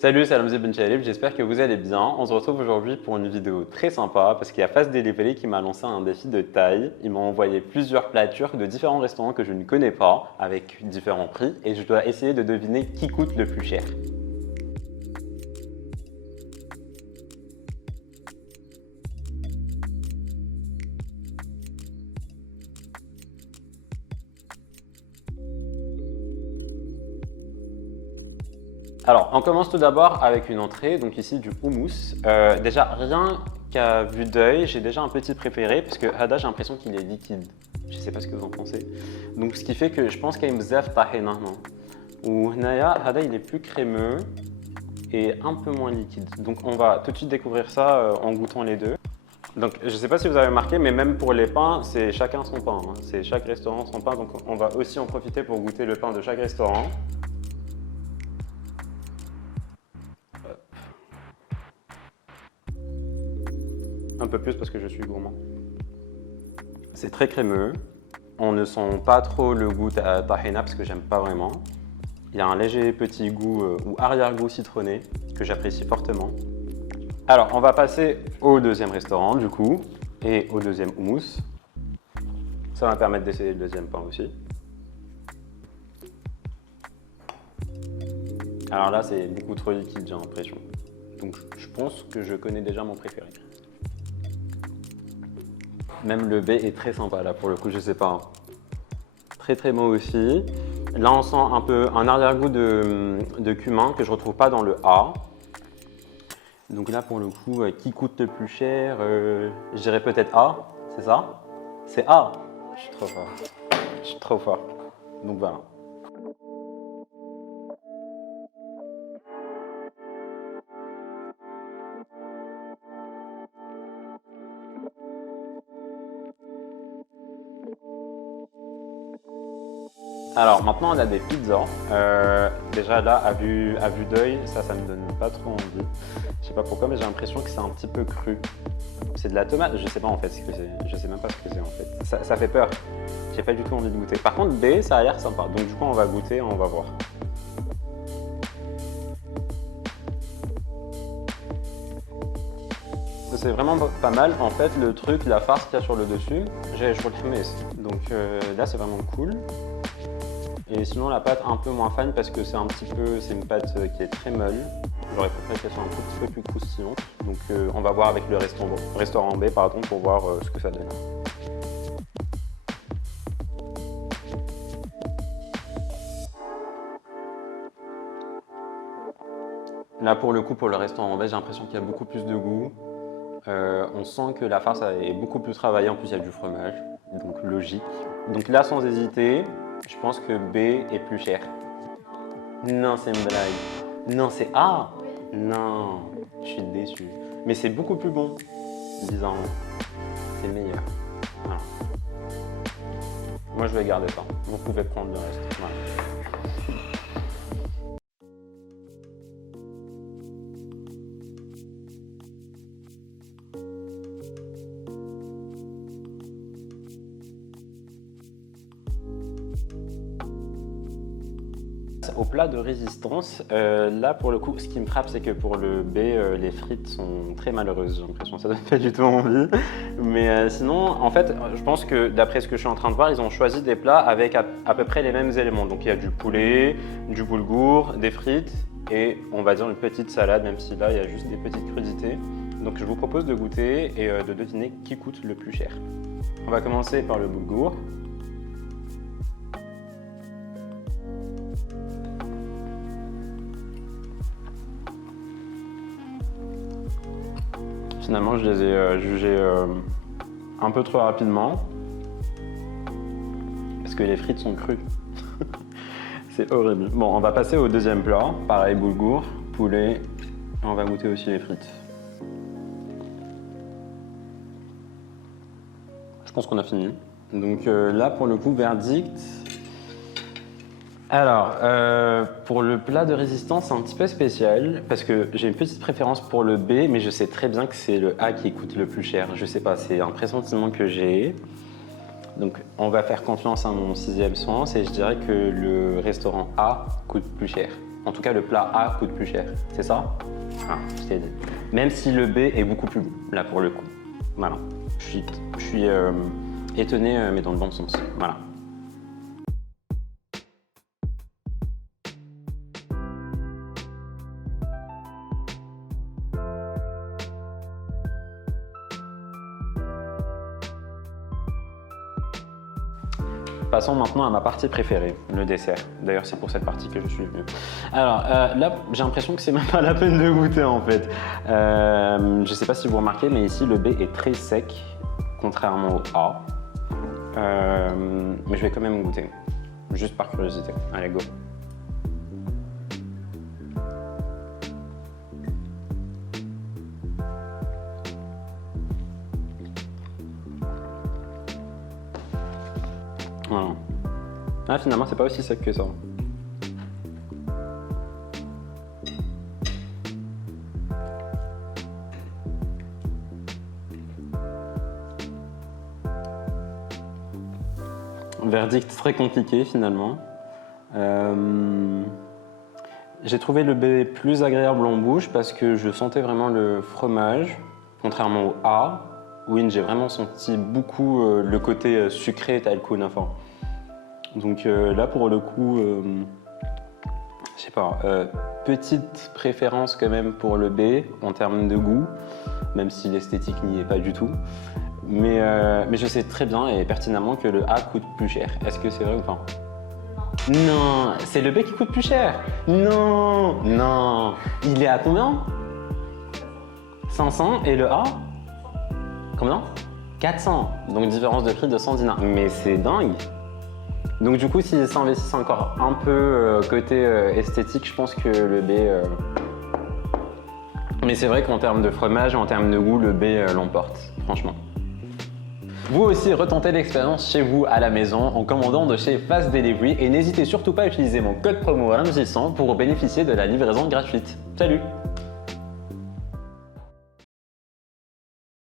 Salut, c'est Hamza Ben Chalib, j'espère que vous allez bien. On se retrouve aujourd'hui pour une vidéo très sympa parce qu'il y a Fast Delivery qui m'a lancé un défi de taille. Ils m'ont envoyé plusieurs plats turcs de différents restaurants que je ne connais pas avec différents prix et je dois essayer de deviner qui coûte le plus cher. Alors, on commence tout d'abord avec une entrée, donc ici du houmous. Déjà, rien qu'à vue d'œil, j'ai déjà un petit préféré parce que Hada, j'ai l'impression qu'il est liquide. Je ne sais pas ce que vous en pensez. Donc, ce qui fait que je pense qu'il y a une bzaf tahina. Ou Hnaya, Hada, il est plus crémeux et un peu moins liquide. Donc, on va tout de suite découvrir ça en goûtant les deux. Donc, je ne sais pas si vous avez remarqué, mais même pour les pains, c'est chacun son pain. C'est chaque restaurant son pain. Donc, on va aussi en profiter pour goûter le pain de chaque restaurant. Un peu plus parce que je suis gourmand. C'est très crémeux. On ne sent pas trop le goût tahina parce que j'aime pas vraiment. Il y a un léger petit goût ou arrière-goût citronné que j'apprécie fortement. Alors, on va passer au deuxième restaurant du coup et au deuxième houmous. Ça va me permettre d'essayer le deuxième pain aussi. Alors là, c'est beaucoup trop liquide, j'ai l'impression. Donc, je pense que je connais déjà mon préféré. Même le B est très sympa là pour le coup, je sais pas. Très très beau aussi. Là on sent un peu un arrière-goût de cumin que je retrouve pas dans le A. Donc là pour le coup, qui coûte le plus cher je dirais peut-être A, c'est ça? C'est A. Je suis trop fort. Je suis trop fort. Donc voilà. Alors maintenant on a des pizzas. Déjà là à vue d'œil, ça me donne pas trop envie. Je sais pas pourquoi mais j'ai l'impression que c'est un petit peu cru. C'est de la tomate, je sais pas en fait ce que c'est. Je sais même pas ce que c'est en fait. Ça fait peur. J'ai pas du tout envie de goûter. Par contre B ça a l'air sympa. Donc du coup on va goûter, on va voir. C'est vraiment pas mal. En fait le truc, la farce qu'il y a sur le dessus, je le donc là c'est vraiment cool. Et sinon la pâte un peu moins fan parce que c'est une pâte qui est très molle. J'aurais préféré qu'elle soit un tout petit peu plus croustillante. Donc on va voir avec le restaurant B pardon, pour voir ce que ça donne. Là pour le coup pour le restaurant B j'ai l'impression qu'il y a beaucoup plus de goût. On sent que la farce est beaucoup plus travaillée, en plus il y a du fromage, donc logique. Donc là sans hésiter, je pense que B est plus cher. Non, c'est une blague. Non, c'est A. Non, je suis déçu. Mais c'est beaucoup plus bon, bizarrement. C'est meilleur. Voilà. Moi, je vais garder ça. Vous pouvez prendre le reste. Voilà. Au plat de résistance, là pour le coup, ce qui me frappe, c'est que pour le B, les frites sont très malheureuses, j'ai l'impression, ça donne pas du tout envie. Mais sinon, en fait, je pense que d'après ce que je suis en train de voir, ils ont choisi des plats avec à peu près les mêmes éléments. Donc il y a du poulet, du boulgour, des frites et on va dire une petite salade, même si là il y a juste des petites crudités. Donc je vous propose de goûter et de deviner qui coûte le plus cher. On va commencer par le boulgour. Finalement, je les ai jugés un peu trop rapidement parce que les frites sont crues. C'est horrible. Bon, on va passer au deuxième plat. Pareil, boulgour, poulet. On va goûter aussi les frites. Je pense qu'on a fini. Donc là, pour le coup, verdict. Alors, pour le plat de résistance, c'est un petit peu spécial parce que j'ai une petite préférence pour le B, mais je sais très bien que c'est le A qui coûte le plus cher. Je sais pas, c'est un pressentiment que j'ai. Donc, on va faire confiance à mon sixième sens et je dirais que le restaurant A coûte plus cher. En tout cas, le plat A coûte plus cher. C'est ça? Ah, je t'ai dit. Même si le B est beaucoup plus bon, là pour le coup. Voilà. Je suis étonné, mais dans le bon sens. Voilà. Passons maintenant à ma partie préférée, le dessert. D'ailleurs, c'est pour cette partie que je suis venu. Alors là, j'ai l'impression que c'est même pas la peine de goûter en fait. Je sais pas si vous remarquez, mais ici le B est très sec, contrairement au A. Mais je vais quand même goûter, juste par curiosité. Allez, go. Voilà. Ah, finalement, c'est pas aussi sec que ça. Verdict très compliqué finalement. J'ai trouvé le B plus agréable en bouche parce que je sentais vraiment le fromage, contrairement au A. Oui, j'ai vraiment senti beaucoup le côté sucré talcon enfin. Donc là, pour le coup, je sais pas, petite préférence quand même pour le B en termes de goût, même si l'esthétique n'y est pas du tout. Mais je sais très bien et pertinemment que le A coûte plus cher. Est-ce que c'est vrai ou pas? Non, c'est le B qui coûte plus cher. Non, non. Il est à combien? 500 et le A? Combien? 400. Donc différence de prix de 100 dinars. Mais c'est dingue. Donc du coup, s'ils s'investissent encore un peu côté esthétique, je pense que le B... Mais c'est vrai qu'en termes de fromage, en termes de goût, le B l'emporte, franchement. Vous aussi, retentez l'expérience chez vous à la maison en commandant de chez Fast Delivery et n'hésitez surtout pas à utiliser mon code promo RAMZI100 pour bénéficier de la livraison gratuite. Salut!